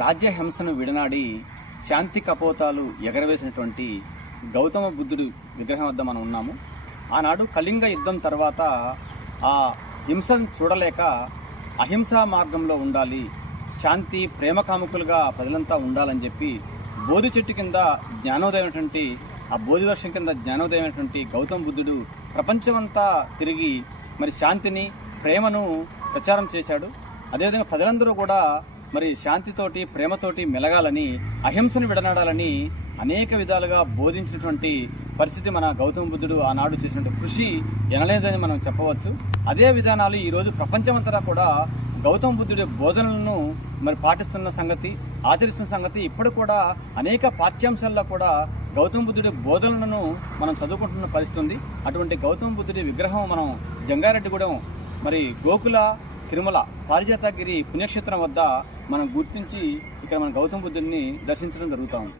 రాజ్యహింసను విడనాడి శాంతి కపోతాలు ఎగరవేసినటువంటి గౌతమ బుద్ధుడి విగ్రహం వద్ద మనం ఉన్నాము. ఆనాడు కళింగ యుద్ధం తర్వాత ఆ హింసను చూడలేక అహింసా మార్గంలో ఉండాలి శాంతి ప్రేమ కాముకులుగా ప్రజలంతా ఉండాలని చెప్పి బోధి చెట్టు కింద జ్ఞానోదయమైనటువంటి ఆ బోధి వర్షం కింద జ్ఞానోదయమైనటువంటి గౌతమ బుద్ధుడు ప్రపంచమంతా తిరిగి మరి శాంతిని ప్రేమను ప్రచారం చేశాడు. అదేవిధంగా ప్రజలందరూ కూడా మరి శాంతితోటి ప్రేమతోటి మెలగాలని అహింసను విడనాడాలని అనేక విధాలుగా బోధించినటువంటి పరిస్థితి మన గౌతమ బుద్ధుడు ఆనాడు చేసినటువంటి కృషి ఎనలేదని మనం చెప్పవచ్చు. అదే విధానాలు ఈరోజు ప్రపంచమంతటా కూడా గౌతమ బుద్ధుడి బోధనలను మరి పాటిస్తున్న సంగతి ఆచరిస్తున్న సంగతి ఇప్పుడు కూడా అనేక పాఠ్యాంశాల్లో కూడా గౌతమ బుద్ధుడి బోధనలను మనం చదువుకుంటున్న పరిస్థితి ఉంది. అటువంటి గౌతమ బుద్ధుడి విగ్రహం మనం జంగారెడ్డిగూడెం మరి గోకుల తిరుమల పారిజాతగిరి పుణ్యక్షేత్రం వద్ద మనం గుర్తించి ఇక్కడ మన గౌతమ బుద్ధుడిని దర్శించడం జరుగుతూ ఉంది.